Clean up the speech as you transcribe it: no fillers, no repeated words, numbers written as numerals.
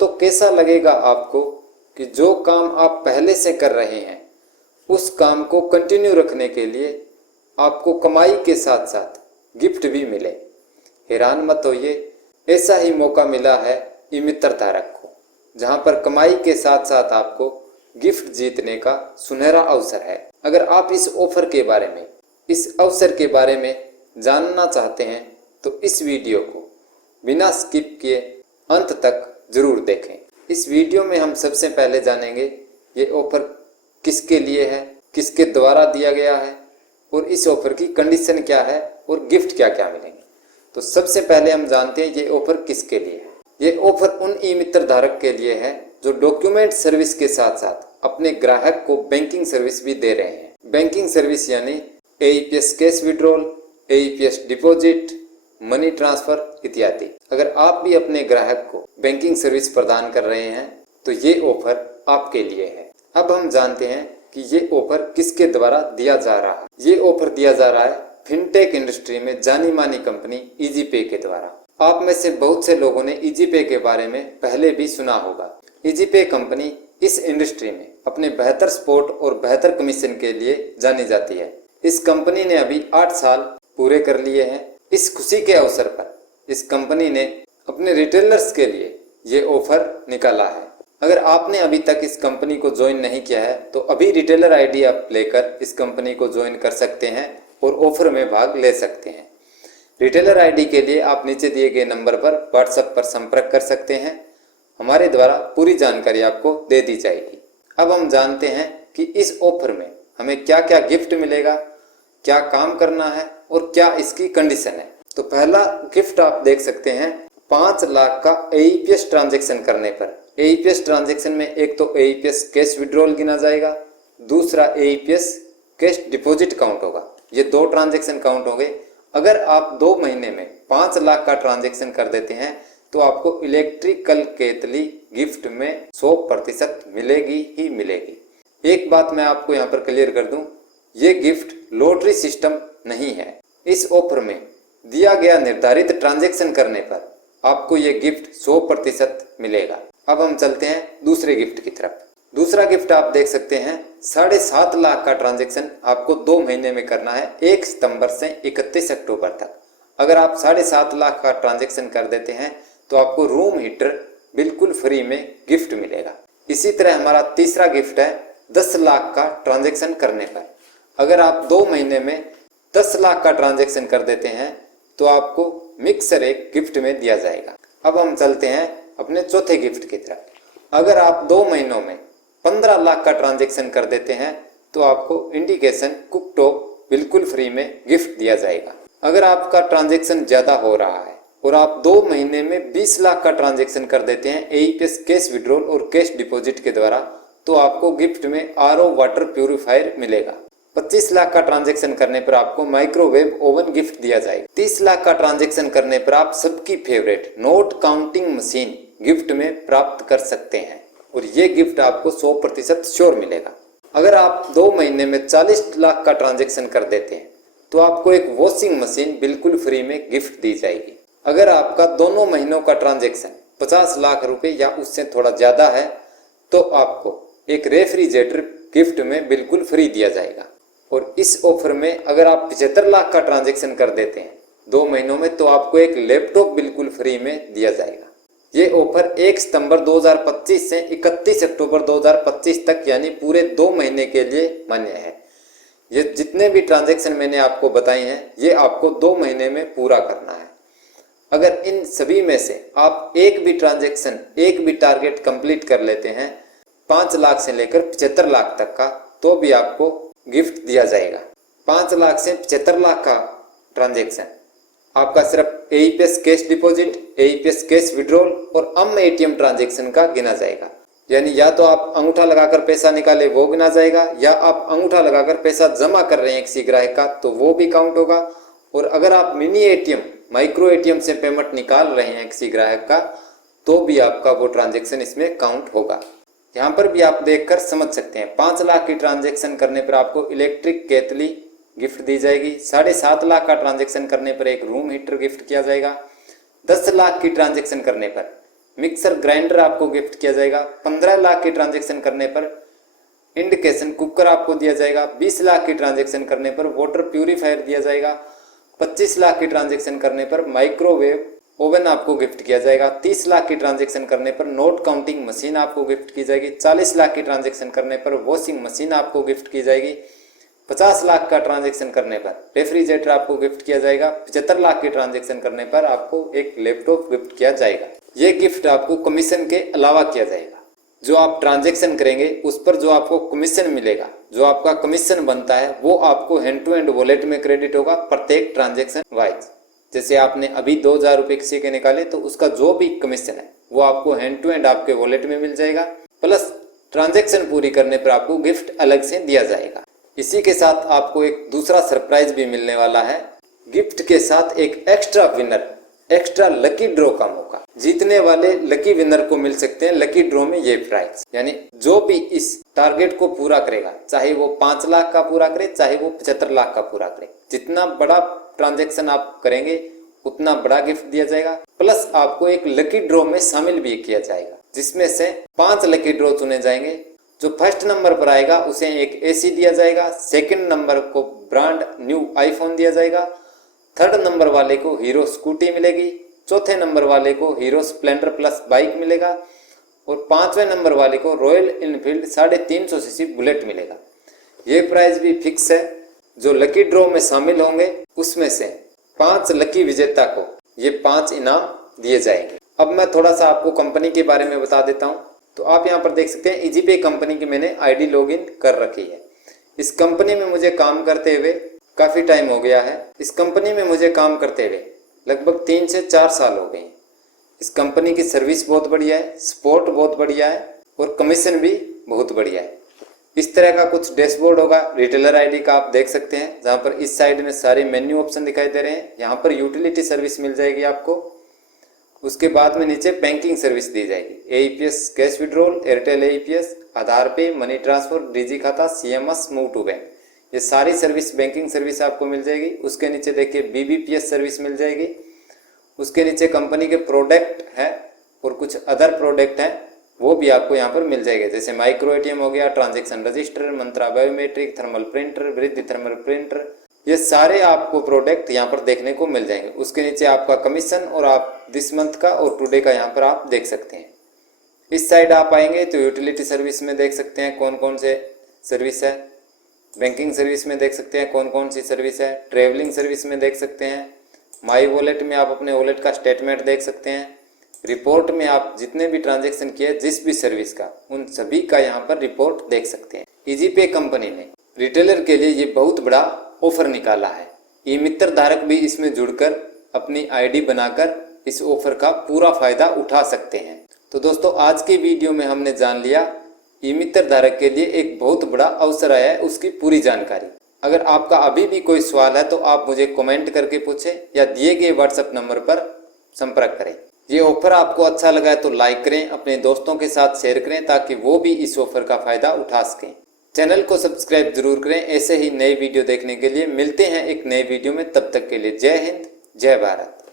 दोस्तों कैसा लगेगा आपको कि जो काम आप पहले से कर रहे हैं उस काम को कंटिन्यू रखने के लिए आपको कमाई के साथ साथ गिफ्ट भी मिले। हैरान मत होइए, ऐसा ही मौका मिला है ई-मित्र धारक को, जहां पर कमाई के साथ साथ आपको गिफ्ट जीतने का सुनहरा अवसर है। अगर आप इस ऑफर के बारे में, इस अवसर के बारे में जानना चाहते हैं तो इस वीडियो को बिना स्किप किए अंत तक जरूर देखें। इस वीडियो में हम सबसे पहले जानेंगे ये ऑफर किसके लिए है, किसके द्वारा दिया गया है और इस ऑफर की कंडीशन क्या है और गिफ्ट क्या क्या मिलेंगे। तो सबसे पहले हम जानते हैं ये ऑफर किसके लिए है। ये ऑफर उन ई-मित्र धारक के लिए है जो डॉक्यूमेंट सर्विस के साथ साथ अपने ग्राहक को बैंकिंग सर्विस भी दे रहे हैं। बैंकिंग सर्विस यानी AEPS cash withdrawal, AEPS deposit, money transfer इत्यादि। अगर आप भी अपने ग्राहक को बैंकिंग सर्विस प्रदान कर रहे हैं तो ये ऑफर आपके लिए है। अब हम जानते हैं कि ये ऑफर किसके द्वारा दिया जा रहा है। ये ऑफर दिया जा रहा है फिनटेक इंडस्ट्री में जानी मानी कंपनी ईजीपे के द्वारा। आप में से बहुत से लोगों ने ईजीपे के बारे में पहले भी सुना होगा। ईजीपे कंपनी इस इंडस्ट्री में अपने बेहतर सपोर्ट और बेहतर कमीशन के लिए जानी जाती है। इस कंपनी ने अभी 8 साल पूरे कर लिए हैं। इस खुशी के अवसर पर इस कंपनी ने अपने रिटेलर्स के लिए ये ऑफर निकाला है। अगर आपने अभी तक इस कंपनी को ज्वाइन नहीं किया है तो अभी रिटेलर आईडी आप लेकर इस कंपनी को ज्वाइन कर सकते हैं और ऑफर में भाग ले सकते हैं। रिटेलर आईडी के लिए आप नीचे दिए गए नंबर पर व्हाट्सएप पर संपर्क कर सकते हैं। हमारे द्वारा पूरी जानकारी आपको दे दी जाएगी। अब हम जानते हैं कि इस ऑफर में हमें क्या क्या गिफ्ट मिलेगा, क्या काम करना है और क्या इसकी कंडीशन है। तो पहला गिफ्ट आप देख सकते हैं 5 लाख का एईपीएस ट्रांजैक्शन करने पर। एईपीएस ट्रांजैक्शन में एक तो एईपीएस कैश विड्रॉल गिना जाएगा, दूसरा एईपीएस कैश डिपॉजिट काउंट होगा। ये 2 ट्रांजैक्शन काउंट होंगे। अगर आप 2 महीने में 5 लाख का ट्रांजैक्शन कर देते हैं तो आपको इलेक्ट्रिकल केतली गिफ्ट में 100% मिलेगी ही मिलेगी। एक बात मैं आपको यहाँ पर क्लियर कर दूं, ये गिफ्ट लॉटरी सिस्टम नहीं है। इस ऑफर में दिया गया निर्धारित ट्रांजैक्शन करने पर आपको ये गिफ्ट 100% मिलेगा। अब हम चलते हैं दूसरे गिफ्ट की तरफ। दूसरा गिफ्ट आप देख सकते हैं 7.5 लाख का ट्रांजैक्शन आपको 2 महीने में करना है, 1 सितंबर से 31 अक्टूबर तक। अगर आप 7.5 लाख का ट्रांजैक्शन कर देते हैं तो आपको रूम हीटर बिल्कुल फ्री में गिफ्ट मिलेगा। इसी तरह हमारा तीसरा गिफ्ट है 10 लाख का ट्रांजैक्शन करने पर। अगर आप 2 महीने में 10 लाख का ट्रांजैक्शन कर देते हैं तो आपको मिक्सर एक गिफ्ट में दिया जाएगा। अब हम चलते हैं अपने चौथे गिफ्ट की तरफ। अगर आप 2 महीनों में 15 लाख का ट्रांजैक्शन कर देते हैं तो आपको इंडिकेशन कुकटॉप बिल्कुल फ्री में गिफ्ट दिया जाएगा। अगर आपका ट्रांजैक्शन ज्यादा हो रहा है और आप 2 महीने में 20 लाख का ट्रांजैक्शन कर देते हैं एईपीएस कैश विड्रॉल और कैश डिपॉजिट के द्वारा तो आपको गिफ्ट में आरओ वाटर प्यूरिफायर मिलेगा। 25 लाख का ट्रांजैक्शन करने पर आपको माइक्रोवेव ओवन गिफ्ट दिया जाएगा। 30 लाख का ट्रांजैक्शन करने पर आप सबकी favourite note counting machine gift में प्राप्त कर सकते हैं और ये गिफ्ट आपको 100% श्योर मिलेगा। अगर आप 2 महीने में 40 लाख का ट्रांजैक्शन कर देते हैं तो आपको एक वॉशिंग मशीन बिल्कुल फ्री में गिफ्ट दी जाएगी। अगर आपका दोनों महीनों का ट्रांजैक्शन 50 लाख रुपए या उससे थोड़ा ज्यादा है तो आपको एक रेफ्रिजरेटर गिफ्ट में बिल्कुल फ्री दिया जाएगा। और इस ऑफर में अगर आप 75 लाख का ट्रांजैक्शन कर देते हैं 2 महीनों में तो आपको एक लैपटॉप बिल्कुल फ्री में दिया जाएगा। ये ऑफर 1 सितंबर 2025 से 31 अक्टूबर 2025 तक यानी पूरे 2 महीने के लिए मान्य है। ये जितने भी ट्रांजैक्शन मैंने आपको बताए हैं ये आपको 2 महीने में पूरा करना है। अगर इन सभी में से आप एक भी ट्रांजैक्शन, एक भी टारगेट कंप्लीट कर लेते हैं 5 लाख से लेकर 75 लाख तक का तो भी आपको गिफ्ट दिया जाएगा। 5 लाख से 75 लाख का ट्रांजैक्शन आपका सिर्फ AEPS cash deposit, AEPS cash withdrawal और एटीएम ट्रांजैक्शन का गिना जाएगा। यानी या तो आप अंगूठा लगाकर पैसा निकाले वो गिना जाएगा या आप अंगूठा लगाकर पैसा जमा कर रहे हैं किसी ग्राहक का तो वो भी काउंट होगा। और अगर आप मिनी एटीएम, माइक्रो एटीएम से पेमेंट निकाल रहे हैं किसी ग्राहक का तो भी आपका वो ट्रांजैक्शन इसमें काउंट होगा। यहाँ पर भी आप देखकर समझ सकते हैं 5 लाख की ट्रांजैक्शन करने पर आपको इलेक्ट्रिक केतली गिफ्ट दी जाएगी। 7.5 लाख का ट्रांजैक्शन करने पर एक रूम हीटर गिफ्ट किया जाएगा। 10 लाख की ट्रांजैक्शन करने पर मिक्सर ग्राइंडर आपको गिफ्ट किया जाएगा। 15 लाख की ट्रांजैक्शन करने पर इंडक्शन कुकर आपको दिया जाएगा। 20 लाख की ट्रांजैक्शन करने पर वाटर प्यूरीफायर दिया जाएगा। 25 लाख की ट्रांजैक्शन करने पर माइक्रोवेव ओवन आपको गिफ्ट किया जाएगा। 30 लाख की ट्रांजैक्शन करने पर नोट काउंटिंग मशीन आपको गिफ्ट की जाएगी। 40 लाख की ट्रांजैक्शन करने पर वॉशिंग मशीन आपको गिफ्ट की जाएगी। 50 लाख का ट्रांजैक्शन करने पर रेफ्रिजरेटर आपको गिफ्ट किया जाएगा। 75 लाख की ट्रांजैक्शन करने पर आपको एक लैपटॉप गिफ्ट किया जाएगा। ये गिफ्ट आपको कमीशन के अलावा किया जाएगा। जो आप ट्रांजैक्शन करेंगे उस पर जो आपको कमीशन मिलेगा, जो आपका कमीशन बनता है वो आपको हैंड टू हैंड वॉलेट में क्रेडिट होगा प्रत्येक ट्रांजैक्शन वाइज। जैसे आपने अभी 2000 रुपये किसी के निकाले तो उसका जो भी कमीशन है वो आपको हैंड टू हैंड आपके वॉलेट में मिल जाएगा, प्लस ट्रांजैक्शन पूरी करने पर आपको गिफ्ट अलग से दिया जाएगा। इसी के साथ आपको एक दूसरा सरप्राइज भी मिलने वाला है। गिफ्ट के साथ एक extra winner, extra lucky draw का मौका। जीतने वाले लकी विनर को मिल सकते हैं लकी ड्रॉ में ये प्राइज। यानी जो भी इस टारगेट को पूरा करेगा, चाहे वो 5 लाख का पूरा करे, चाहे वो 75 लाख का पूरा करे, जितना बड़ा ट्रांजैक्शन आप करेंगे उतना बड़ा गिफ्ट दिया जाएगा। प्लस आपको एक लकी ड्रॉ में शामिल भी किया जाएगा, जिसमें से 5 लकी ड्रॉ चुने जाएंगे। जो फर्स्ट नंबर पर आएगा उसे एक एसी दिया जाएगा। सेकंड नंबर को ब्रांड न्यू आईफोन दिया जाएगा। थर्ड नंबर वाले को हीरो स्कूटी मिलेगी। चौथे नंबर वाले को हीरो स्प्लेंडर प्लस बाइक मिलेगा। और 5वें नंबर वाले को रॉयल इनफील्ड 350 सीसी बुलेट मिलेगा। ये प्राइस भी फिक्स है। जो लकी ड्रॉ में शामिल होंगे उसमें से 5 लकी विजेता को ये 5 इनाम दिए जाएंगे। अब मैं थोड़ा सा आपको कंपनी के बारे में बता देता हूँ। तो आप यहाँ पर देख सकते हैं ईजीपे कंपनी की मैंने आईडी लॉगिन कर रखी है। इस कंपनी में मुझे काम करते हुए काफ़ी टाइम हो गया है। इस कंपनी में मुझे काम करते हुए लगभग 3 से 4 साल हो गए हैं। इस कंपनी की सर्विस बहुत बढ़िया है, सपोर्ट बहुत बढ़िया है और कमीशन भी बहुत बढ़िया है। इस तरह का कुछ डैशबोर्ड होगा रिटेलर आईडी का, आप देख सकते हैं, जहाँ पर इस साइड में सारे मेन्यू ऑप्शन दिखाई दे रहे हैं। यहाँ पर यूटिलिटी सर्विस मिल जाएगी आपको। उसके बाद में नीचे बैंकिंग सर्विस दी जाएगी, AEPS cash withdrawal, Airtel AEPS, Aadhaar pay, money transfer, डिजी खाता, सीएमएस, मूव टू बैंक, ये सारी सर्विस बैंकिंग सर्विस आपको मिल जाएगी। उसके नीचे देखिए बीबीपीएस सर्विस मिल जाएगी। उसके नीचे कंपनी के प्रोडक्ट हैं और कुछ अदर प्रोडक्ट हैं, वो भी आपको यहाँ पर मिल जाएंगे, जैसे माइक्रो एटीएम हो गया, ट्रांजेक्शन रजिस्टर, मंत्रा बायोमेट्रिक, थर्मल प्रिंटर, वृद्धि थर्मल प्रिंटर, ये सारे आपको प्रोडक्ट यहाँ पर देखने को मिल जाएंगे। उसके नीचे आपका कमीशन और आप दिस मंथ का और टुडे का यहाँ पर आप देख सकते हैं। इस साइड आप आएंगे तो यूटिलिटी सर्विस में देख सकते हैं कौन कौन से सर्विस है, बैंकिंग सर्विस में देख सकते हैं कौन कौन सी सर्विस है, ट्रेवलिंग सर्विस में देख सकते हैं, माई वॉलेट में आप अपने वॉलेट का स्टेटमेंट देख सकते हैं, रिपोर्ट में आप जितने भी ट्रांजेक्शन किए जिस भी सर्विस का उन सभी का यहाँ पर रिपोर्ट देख सकते हैं। ईजीपे कंपनी ने रिटेलर के लिए ये बहुत बड़ा ऑफर निकाला है। ई मित्र धारक भी इसमें जुड़कर अपनी आईडी बनाकर इस ऑफर का पूरा फायदा उठा सकते हैं। तो दोस्तों आज की वीडियो में हमने जान लिया ई मित्र धारक के लिए एक बहुत बड़ा अवसर आया है, उसकी पूरी जानकारी। अगर आपका अभी भी कोई सवाल है तो आप मुझे कमेंट करके पूछें या दिए गए व्हाट्सएप नंबर पर संपर्क करें। ये ऑफर आपको अच्छा लगा है तो लाइक करें, अपने दोस्तों के साथ शेयर करें ताकि वो भी इस ऑफर का फायदा उठा सकें। चैनल को सब्सक्राइब जरूर करें। ऐसे ही नई वीडियो देखने के लिए मिलते हैं एक नए वीडियो में, तब तक के लिए जय हिंद, जय भारत।